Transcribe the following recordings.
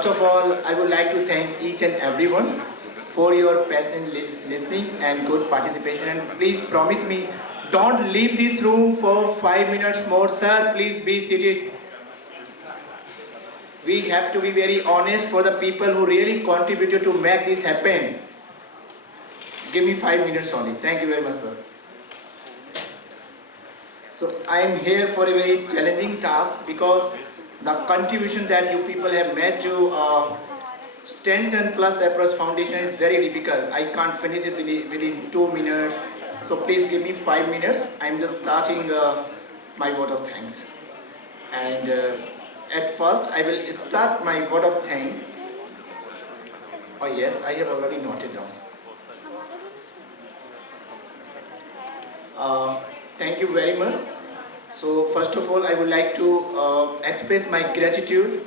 First of all, I would like to thank each and everyone for your patient listening and good participation. And please promise me, don't leave this room for 5 minutes more, sir. Please be seated. We have to be very honest for the people who really contributed to make this happen. Give me 5 minutes only. Thank you very much, sir. So I am here for a very challenging task because the contribution that you people have made to Strength Plus Approach Foundation is very difficult. I can't finish it within 2 minutes. So please give me 5 minutes. I'm just starting my vote of thanks. And at first I will start my vote of thanks. Oh yes, I have already noted down. Thank you very much. So first of all, I would like to express my gratitude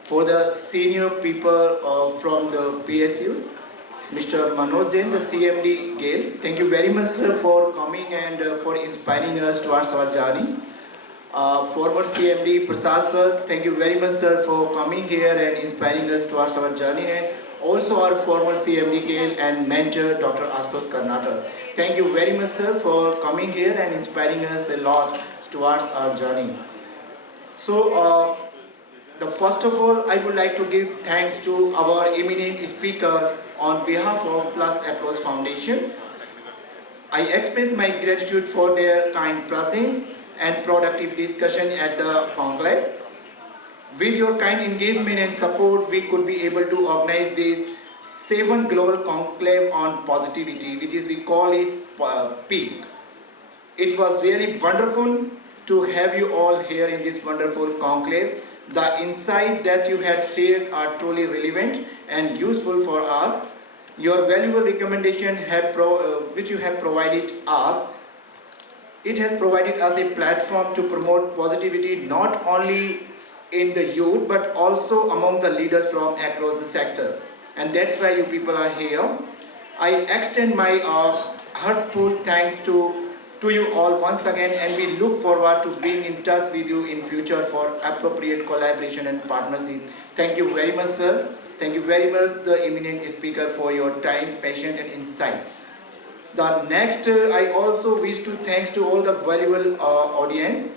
for the senior people from the PSUs, Mr. Manoj Jain, the CMD GAIL. Thank you very much, sir, for coming and for inspiring us towards our journey. Former CMD Prasad sir, thank you very much, sir, for coming here and inspiring us towards our journey. And also our former CMD GAIL and mentor, Dr. Ashutosh Karnataka. Thank you very much, sir, for coming here and inspiring us a lot towards our journey. So, the first of all, I would like to give thanks to our eminent speaker on behalf of Plus Approach Foundation. I express my gratitude for their kind presence and productive discussion at the conclave. With your kind engagement and support, we could be able to organize this 7th Global Conclave on Positivity, which is we call it PEAK. It was really wonderful to have you all here in this wonderful conclave. The insight that you had shared are truly relevant and useful for us. Your valuable recommendation which you have provided us, it has provided us a platform to promote positivity not only in the youth but also among the leaders from across the sector. And that's why you people are here. I extend my heartfelt thanks to you all once again, and we look forward to being in touch with you in future for appropriate collaboration and partnership. Thank you very much, sir. Thank you very much, the eminent speaker, for your time, passion, and insight. The next, I also wish to thanks to all the valuable audience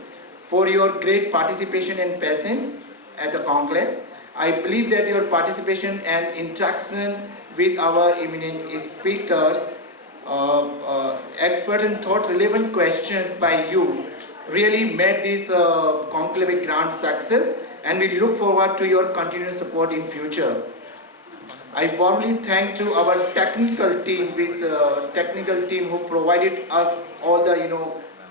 for your great participation and patience at the conclave. I believe that your participation and interaction with our eminent speakers, expert and thought relevant questions by you really made this conclave a grand success, and we look forward to your continued support in future. I warmly thank to our technical team, who provided us all the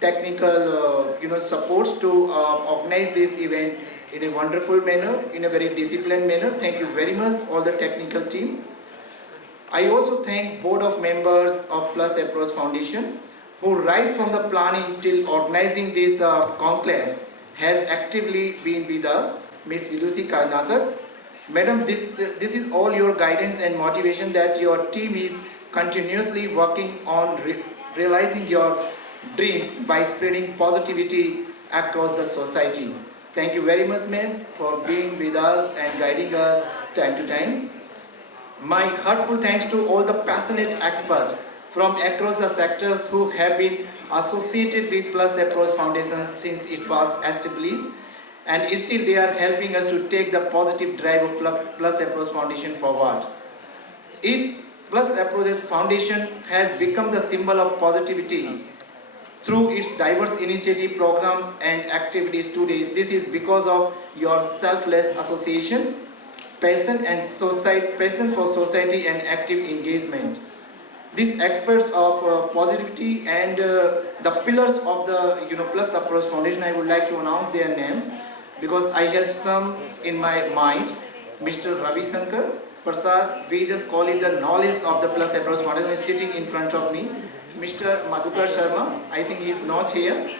technical supports to organize this event in a wonderful manner, in a very disciplined manner. Thank you very much, all the technical team. I also thank board of members of Plus Approach Foundation, who right from the planning till organizing this conclave has actively been with us. Ms. Vidushi Karnataka. Madam, this is all your guidance and motivation that your team is continuously working on realizing your dreams by spreading positivity across the society. Thank you very much, ma'am, for being with us and guiding us time to time. My heartfelt thanks to all the passionate experts from across the sectors who have been associated with Plus Approach Foundation since it was established, and still they are helping us to take the positive drive of Plus Approach Foundation forward. If Plus Approach Foundation has become the symbol of positivity through its diverse initiative programs and activities today, this is because of your selfless association, passion for society and active engagement. These experts of positivity and the pillars of the Plus Approach Foundation, I would like to announce their name because I have some in my mind. Mr. Ravi Shankar Prasad, we just call it the knowledge of the Plus Approach Foundation, is sitting in front of me. Mr. Madhukar Sharma, I think he is not here,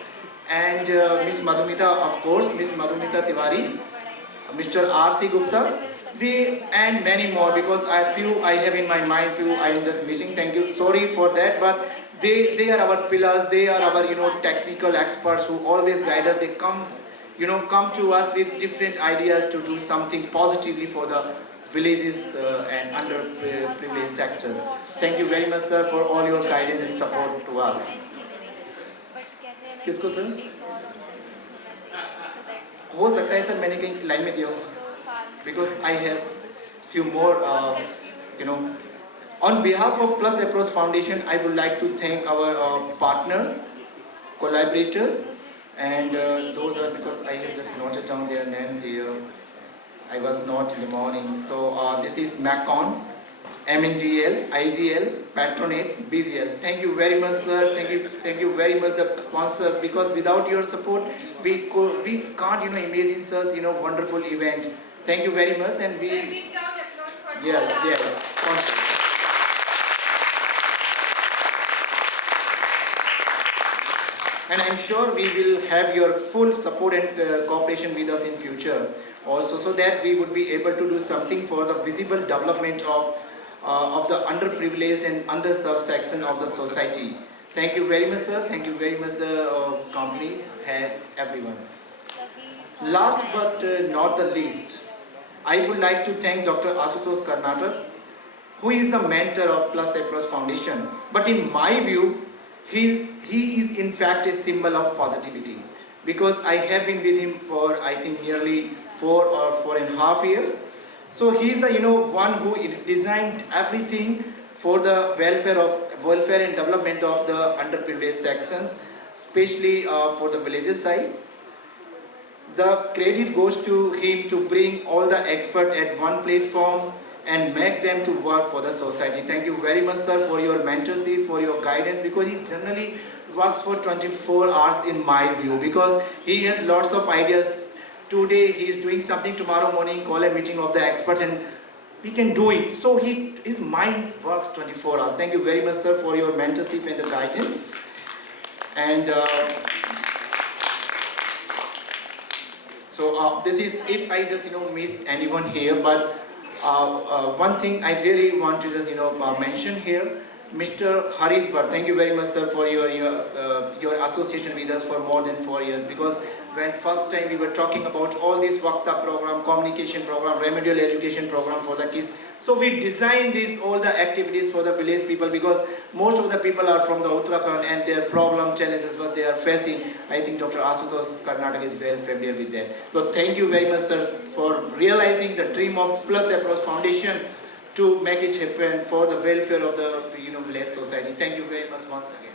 and Ms. Madhumita, of course, Ms. Madhumita Tiwari, Mr. R.C. Gupta, and many more, because I have in my mind, I am just missing. Thank you, sorry for that, but they are our pillars. They are our technical experts who always guide us. They come come to us with different ideas to do something positively for the villages and underprivileged sector. Thank you very much, sir, for all your guidance and support to us. किसको sir? हो सकता है sir, मैंने कहीं line में दिया हो, because I have few more, you know. On behalf of Plus Approach Foundation, I would like to thank our partners, collaborators, and those are, because I have just noted down their names here. I was not in the morning. So this is Macon, MNGL, IGL, Patronate, BGL. Thank you very much, sir. Thank you very much, the sponsors. Because without your support, we can't imagine such wonderful event. Thank you very much, and we yes sponsors. And I'm sure we will have your full support and cooperation with us in future also, so that we would be able to do something for the visible development of the underprivileged and underserved section of the society. Thank you very much, sir. Thank you very much, the companies and everyone. Last but not the least, I would like to thank Dr. Asutosh Karnatak, who is the mentor of Plus Approach Foundation. But in my view, he is in fact a symbol of positivity, because I have been with him for I think nearly 4 or 4.5 years. So he is the one who designed everything for the welfare and development of the underprivileged sections, especially for the villages side. The credit goes to him to bring all the experts at one platform and make them to work for the society. Thank you very much, sir, for your mentorship, for your guidance, because he generally works for 24 hours in my view, because he has lots of ideas. Today he is doing something, tomorrow morning call a meeting of the experts and we can do it. So his mind works 24 hours. Thank you very much, sir, for your mentorship and the guidance. And so this is, if I just miss anyone here, but one thing I really want to just mention here, Mr. Harish Bhatt, thank you very much, sir, for your association with us for more than 4 years. Because when first time we were talking about all this Vakta program, communication program, remedial education program for the kids, so we designed all the activities for the village people, because most of the people are from the Uttarakhand and their problem, challenges what they are facing. I think Dr. Asutosh Karnatak is well familiar with that. So thank you very much, sir, for realizing the dream of Plus Approach Foundation to make it happen for the welfare of the village society. Thank you very much once again.